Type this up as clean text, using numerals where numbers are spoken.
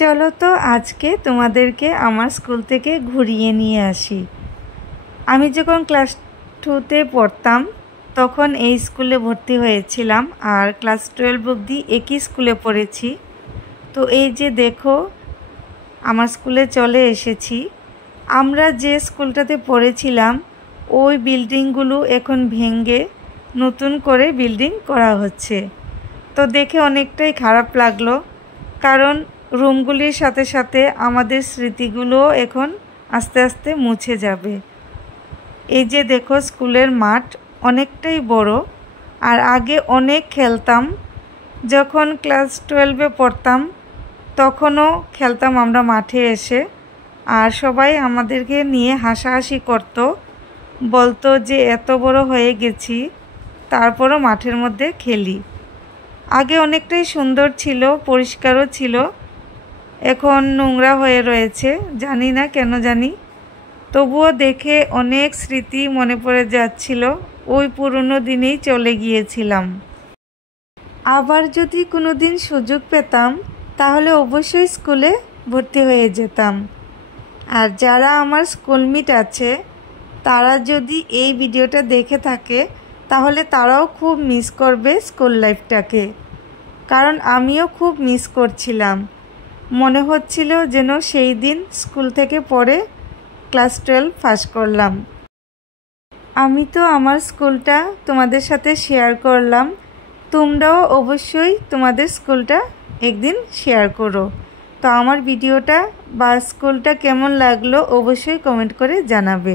চলো তো আজকে তোমাদেরকে আমার স্কুল থেকে ঘুরিয়ে নিয়ে আসি। আমি যখন ক্লাস 2তে পড়তাম তখন এই স্কুলে ভর্তি হয়েছিলাম আর ক্লাস 12 অবধি একই স্কুলে পড়েছি। তো এই যে দেখো আমার স্কুলে চলে এসেছি। আমরা যে স্কুলটাতে পড়েছিলাম ওই বিল্ডিংগুলো এখন ভেঙে নতুন করে বিল্ডিং করা হচ্ছে। তো দেখে অনেকটাই খারাপ লাগলো, কারণ রুমগুলির সাথে সাথে আমাদের স্মৃতিগুলো এখন আস্তে আস্তে মুছে যাবে। এই যে দেখো স্কুলের মাঠ অনেকটাই বড়, আর আগে অনেক খেলতাম। যখন ক্লাস 12-এ পড়তাম তখনও খেলতাম আমরা মাঠে এসে, আর সবাই আমাদেরকে নিয়ে হাসাহাসি করতো, বলতো যে এত বড় হয়ে গেছি তারপরও মাঠের মধ্যে খেলি। আগে অনেকটাই সুন্দর ছিল, পরিষ্কারও ছিল, এখন নোংরা হয়ে রয়েছে, জানি না কেন জানি। তবুও দেখে অনেক স্মৃতি মনে পড়ে যাচ্ছিল, ওই পুরনো দিনেই চলে গিয়েছিলাম। আবার যদি কোনো দিন সুযোগ পেতাম তাহলে অবশ্যই স্কুলে ভর্তি হয়ে যেতাম। আর যারা আমার স্কুলমেট আছে তারা যদি এই ভিডিওটা দেখে থাকে তাহলে তারাও খুব মিস করবে স্কুল লাইফটাকে, কারণ আমিও খুব মিস করছিলাম। মনে হচ্ছিল যেন সেই দিন স্কুল থেকে পড়ে ক্লাস 12 পাস করলাম। আমি তো আমার স্কুলটা তোমাদের সাথে শেয়ার করলাম, তোমরাও অবশ্যই তোমাদের স্কুলটা একদিন শেয়ার করো। তো আমার ভিডিওটা বা স্কুলটা কেমন লাগলো অবশ্যই কমেন্ট করে জানাবে।